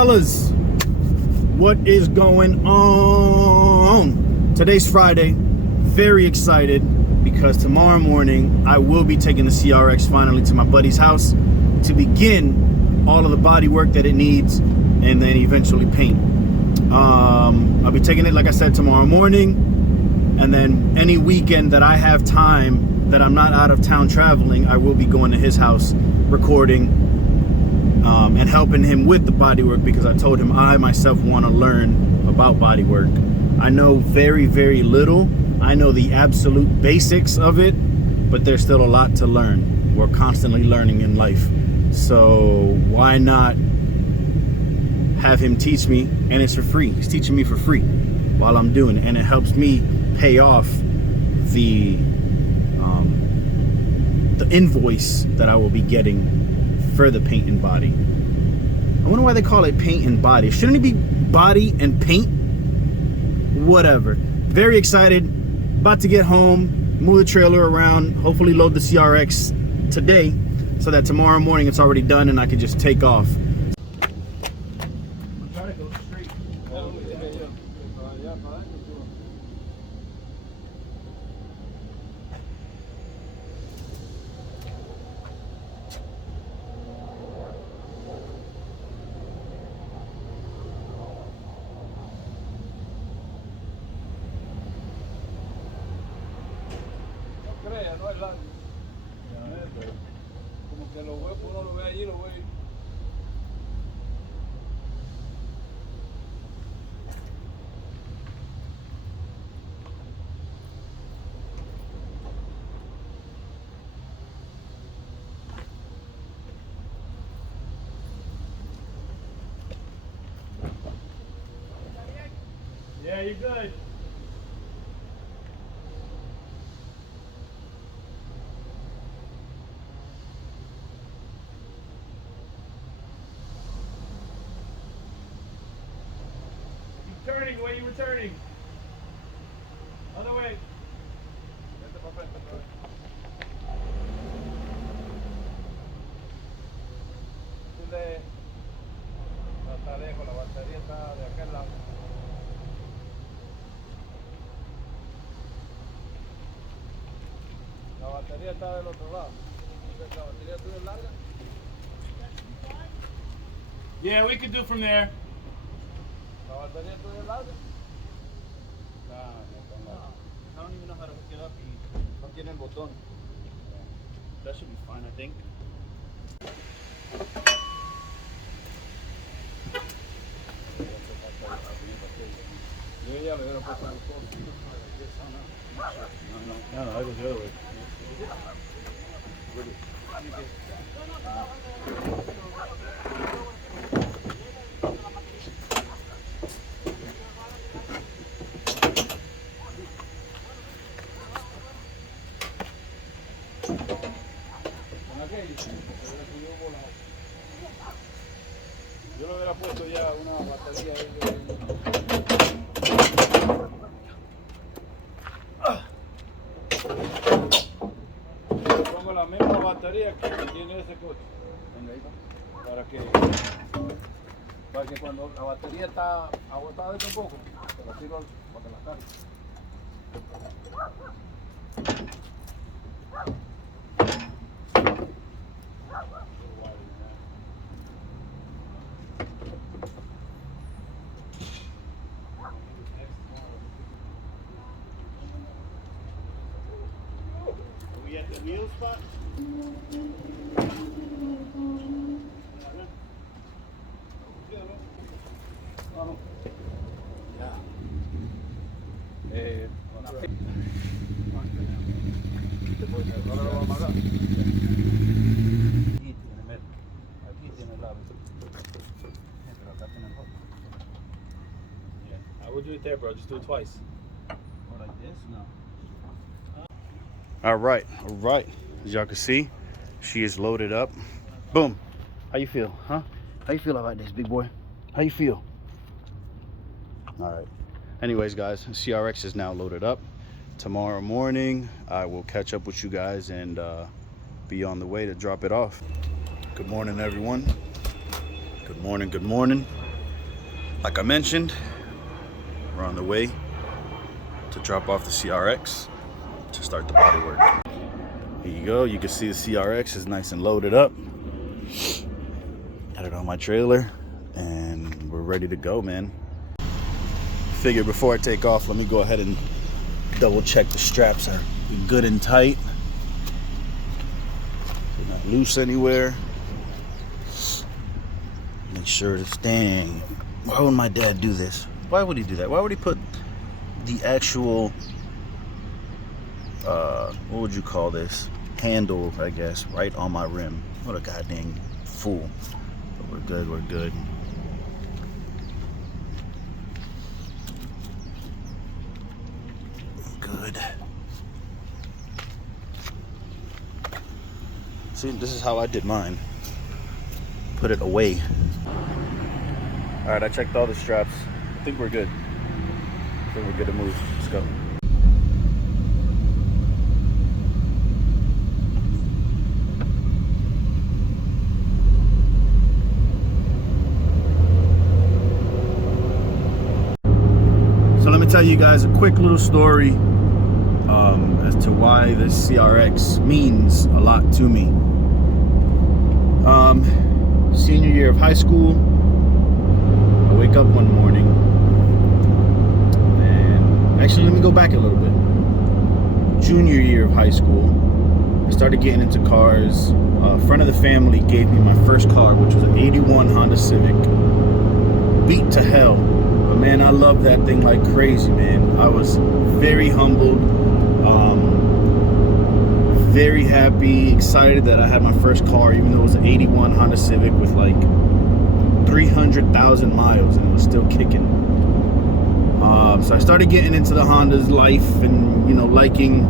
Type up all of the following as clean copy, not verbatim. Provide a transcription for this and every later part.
Fellas, what is going on? Today's Friday. Very excited because tomorrow morning I will be taking the CRX finally to my buddy's house to begin all of the body work that it needs and then eventually paint. I'll be taking it, like I said, tomorrow morning, and then any weekend that I have time that I'm not out of town traveling, I will be going to his house recording and helping him with the body work, because I told him I myself want to learn about body work. I know very, very little. I know the absolute basics of it, but there's still a lot to learn. We're constantly learning in life. So why not have him teach me? And it's for free. He's teaching me for free while I'm doing it, and it helps me pay off the invoice that I will be getting for the paint and body. I wonder why they call it paint and body. Shouldn't it be body and paint? Whatever. Very excited. About to get home, move the trailer around, hopefully load the CRX today so that tomorrow morning it's already done and I can just take off. No es largo. Como que los huevos uno lo ve allí, lo ve. Yeah, you're good. Turning, where you were turning? Other way. Está lejos, la batería está de aquel lado. La batería está del otro lado. La batería tuya es larga. Yeah, we could do from there. La batería tuya es larga. I don't even know how to hook it up. No tiene el botón. That should be fine, I think. Yo ya le hubiera puesto el botón. No, I go the other way. Yo le hubiera puesto ya una batería ahí. Pongo la misma batería que tiene ese coche. Para que cuando la batería está agotada un poco, te la tiro para que la cargue. Are we at the wheel spot? Ahora lo vamos a amarrar. Aquí tiene el largo. Pero acá tiene el otro. Yeah, I will do it there, bro. Just do it twice. Or like this? No. All right. As y'all can see, she is loaded up. Boom. How you feel, huh? How you feel about this, big boy? How you feel? All right. Anyways, guys, CRX is now loaded up. Tomorrow morning, I will catch up with you guys and be on the way to drop it off. Good morning, everyone. Good morning. Like I mentioned, we're on the way to drop off the CRX to start the body work. Here you go. You can see the CRX is nice and loaded up. Got it on my trailer and we're ready to go, man. Figured before I take off, let me go ahead and double check the straps are good and tight. They're not loose anywhere. Make sure it's dang. Why would my dad do this? Why would he do that? Why would he put the actual what would you call this? Handle, I guess, right on my rim. What a goddamn fool. But we're good, we're good. Good. See, this is how I did mine. Put it away. All right, I checked all the straps. I think we're good. I think we're good to move. Let's go. So let me tell you guys a quick little story as to why this CRX means a lot to me. Senior year of high school, I wake up one morning, and actually let me go back a little bit. Junior year of high school, I started getting into cars. A friend of the family gave me my first car, which was an 81 Honda Civic. Beat to hell, but man, I loved that thing like crazy, man. I was very humbled, very happy, excited that I had my first car, even though it was an 81 Honda Civic with like 300,000 miles and it was still kicking. So I started getting into the Honda's life and, you know, liking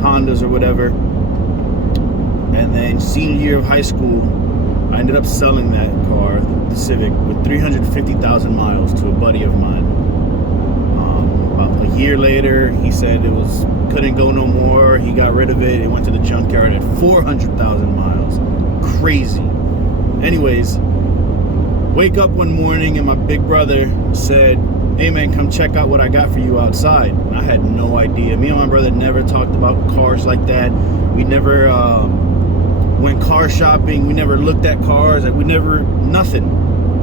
Hondas or whatever. And then senior year of high school, I ended up selling that car, the Civic, with 350,000 miles to a buddy of mine. About a year later, he said couldn't go no more. He got rid of it. It went to the junkyard at 400,000 miles. Crazy. Anyways, wake up one morning and my big brother said, "Hey man, come check out what I got for you outside." And I had no idea. Me and my brother never talked about cars like that. We never went car shopping. We never looked at cars. Like, we never, nothing.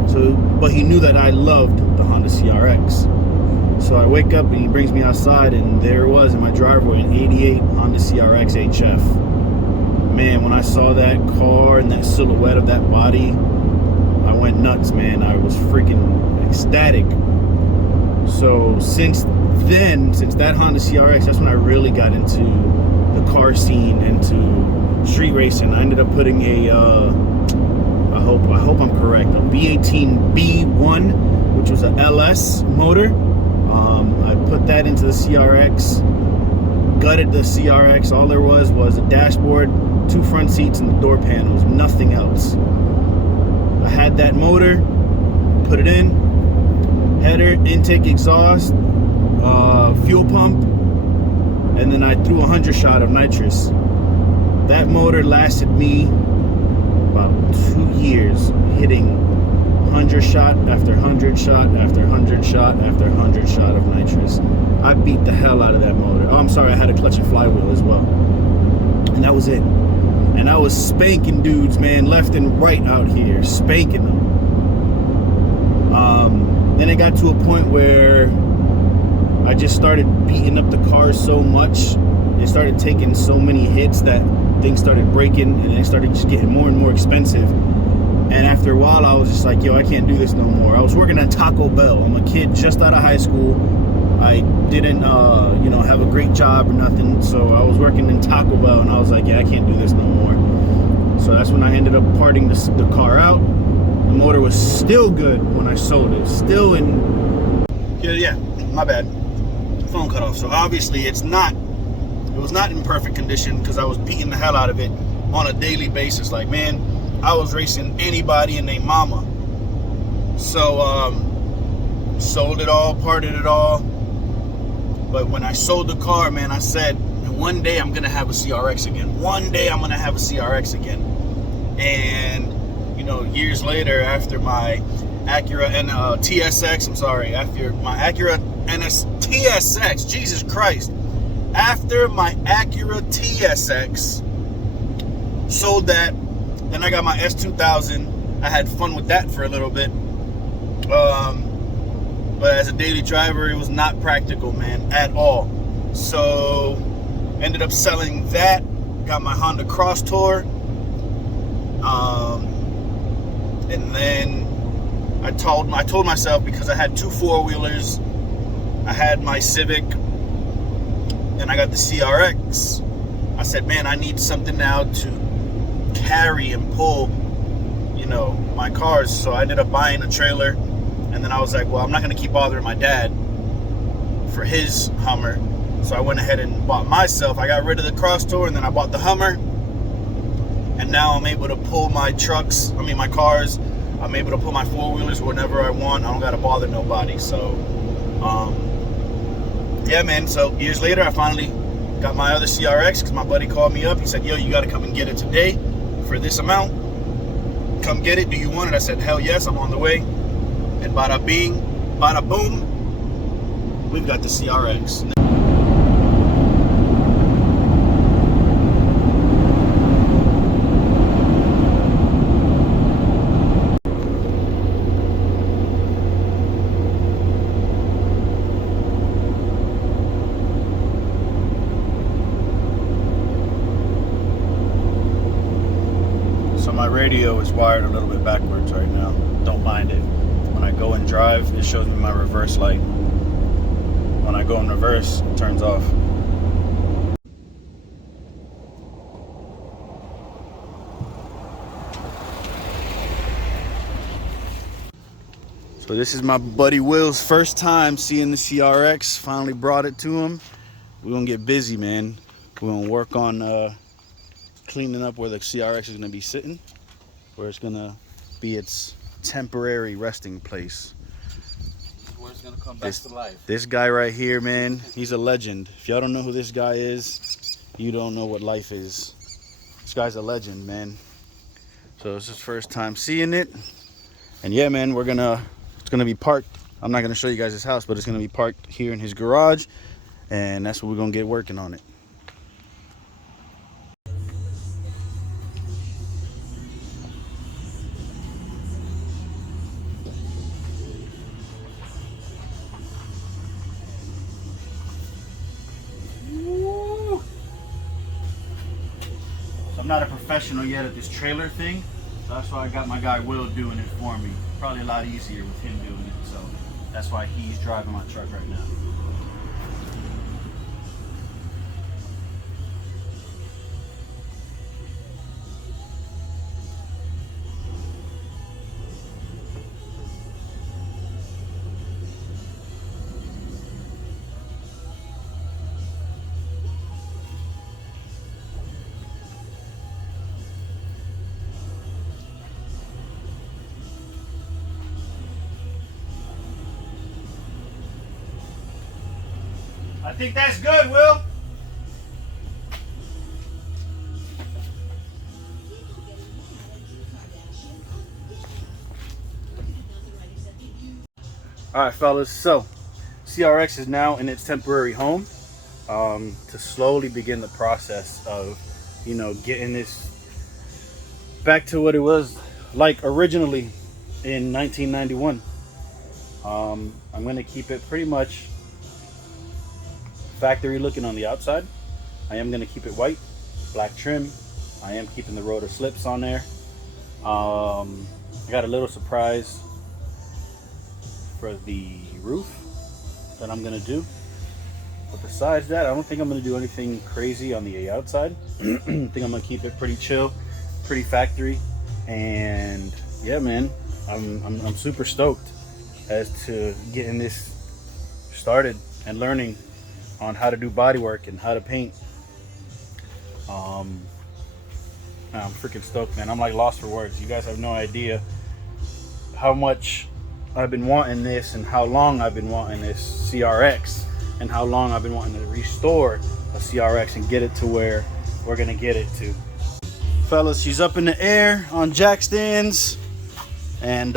So, but he knew that I loved the Honda CRX. So I wake up and he brings me outside, and there it was in my driveway, an 88 Honda CRX HF. Man, when I saw that car and that silhouette of that body, I went nuts, man. I was freaking ecstatic. So since then, since that Honda CRX, that's when I really got into the car scene, into street racing. I ended up putting a, I hope I'm correct, a B18 B1, which was a LS motor. I put that into the CRX, gutted the CRX. All there was a dashboard, 2 front seats, and the door panels, nothing else. I had that motor, put it in, header, intake, exhaust, fuel pump, and then I threw a 100 shot of nitrous. That motor lasted me about 2 years, hitting 100 shot after 100 shot after 100 shot after 100 shot of nitrous. I beat the hell out of that motor. Oh, I'm sorry, I had a clutch and flywheel as well. And that was it. And I was spanking dudes, man, left and right out here, spanking them. Then it got to a point where I just started beating up the cars so much. It started taking so many hits that things started breaking, and it started just getting more and more expensive. And after a while, I was just like, yo, I can't do this no more. I was working at Taco Bell. I'm a kid just out of high school. I didn't, have a great job or nothing. So I was working in Taco Bell, and I was like, yeah, I can't do this no more. So that's when I ended up parting the car out. The motor was still good when I sold it. Still in, yeah, my bad. Phone cut off. So obviously it was not in perfect condition because I was beating the hell out of it on a daily basis. Like, man, I was racing anybody and their mama. So sold it all, parted it all. But when I sold the car, man, I said, one day I'm gonna have a CRX again. One day I'm gonna have a CRX again. And years later, after my Acura and TSX. I'm sorry, after my Acura TSX. Jesus Christ! After my Acura TSX sold that, then I got my S2000. I had fun with that for a little bit. But as a daily driver, it was not practical, man, at all. So ended up selling that. Got my Honda Cross Tour. And then I told myself, because I had two 4-wheelers, I had my Civic, and I got the CRX. I said, man, I need something now to carry and pull, you know, my cars. So I ended up buying a trailer, and then I was like, well, I'm not gonna keep bothering my dad for his Hummer. So I went ahead and bought myself. I got rid of the Cross Tour, and then I bought the Hummer. And now I'm able to pull my my cars. I'm able to pull my 4-wheelers whenever I want. I don't gotta bother nobody. So, yeah, man. So years later, I finally got my other CRX because my buddy called me up. He said, yo, you gotta come and get it today for this amount. Come get it. Do you want it? I said, hell yes, I'm on the way. And bada bing, bada boom, we've got the CRX. My radio is wired a little bit backwards right now. Don't mind it. When I go and drive, it shows me my reverse light. When I go in reverse, it turns off. So this is my buddy Will's first time seeing the CRX. Finally brought it to him. We're gonna get busy, man. We're gonna work on cleaning up where the CRX is gonna be sitting, where it's gonna be its temporary resting place. Where it's gonna come back to life. This guy right here, man, he's a legend. If y'all don't know who this guy is, you don't know what life is. This guy's a legend, man. So it's his first time seeing it. And yeah, man, it's gonna be parked. I'm not gonna show you guys his house, but it's gonna be parked here in his garage. And that's what we're gonna get working on it. I'm not a professional yet at this trailer thing, so that's why I got my guy Will doing it for me. Probably a lot easier with him doing it, so that's why he's driving my truck right now. I think that's good, Will. All right, fellas, so CRX is now in its temporary home to slowly begin the process of, you know, getting this back to what it was like originally in 1991. I'm going to keep it pretty much factory looking on the outside. I am going to keep it white, black trim. I am keeping the rotor slips on there. I got a little surprise for the roof that I'm going to do. But besides that, I don't think I'm going to do anything crazy on the outside. I think I'm going to keep it pretty chill, pretty factory. And yeah, man, I'm super stoked as to getting this started and learning on how to do body work and how to paint. I'm freaking stoked, man. I'm like lost for words. You guys have no idea how much I've been wanting this and how long I've been wanting this CRX and how long I've been wanting to restore a CRX and get it to where we're gonna get it to. Fellas, she's up in the air on jack stands, and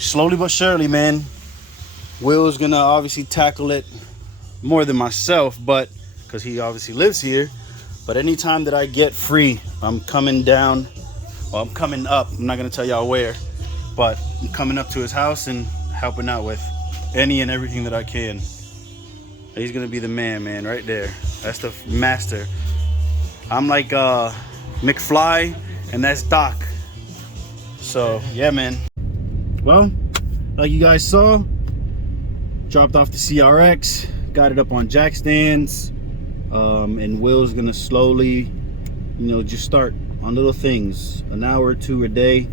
slowly but surely, man. Will's gonna obviously tackle it more than myself, but because he obviously lives here. But anytime that I get free, I'm coming down. Well, I'm coming up. I'm not gonna tell y'all where, but I'm coming up to his house and helping out with any and everything that I can. He's gonna be the man, right there. That's the master. I'm like McFly, and that's Doc. So yeah, man. Well, like you guys saw, dropped off the CRX, got it up on jack stands, and Will's gonna slowly, just start on little things, an hour or two a day.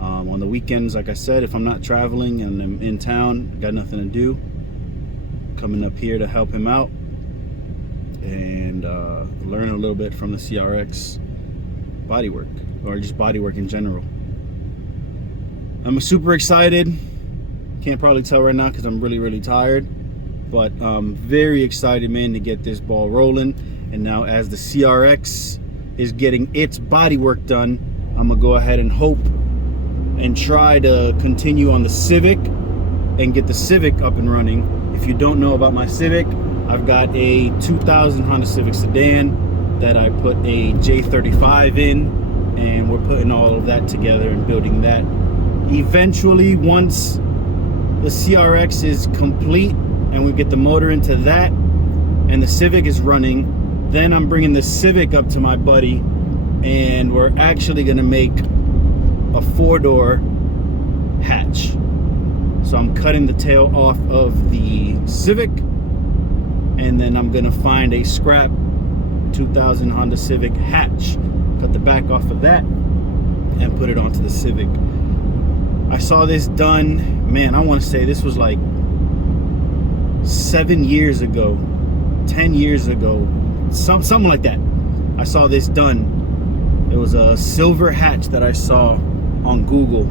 On the weekends, like I said, if I'm not traveling and I'm in town, got nothing to do, coming up here to help him out and learn a little bit from the CRX bodywork, or just bodywork in general. I'm super excited. Can't probably tell right now because I'm really tired, but very excited, man, to get this ball rolling. And now as the CRX is getting its bodywork done, I'm gonna go ahead and hope and try to continue on the Civic and get the Civic up and running. If you don't know about my Civic, I've got a 2000 Honda Civic sedan that I put a J35 in, and we're putting all of that together and building that. Eventually, once the CRX is complete and we get the motor into that and the Civic is running, then I'm bringing the Civic up to my buddy, and we're actually gonna make a 4-door hatch. So I'm cutting the tail off of the Civic, and then I'm gonna find a scrap 2000 Honda Civic hatch, cut the back off of that, and put it onto the Civic. I saw this done, man, I want to say this was like 7 years ago, 10 years ago, something like that. I saw this done. It was a silver hatch that I saw on Google,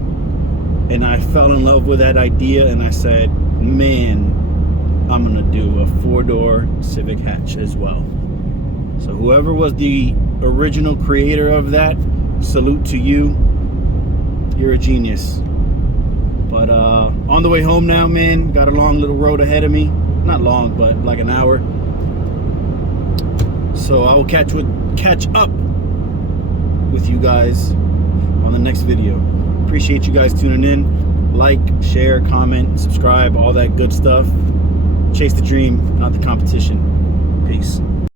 and I fell in love with that idea, and I said, man, I'm gonna do a 4-door Civic hatch as well. So whoever was the original creator of that, salute to you. You're a genius. But on the way home now, man, got a long little road ahead of me. Not long, but like an hour. So I will catch up with you guys on the next video. Appreciate you guys tuning in. Like, share, comment, subscribe, all that good stuff. Chase the dream, not the competition. Peace.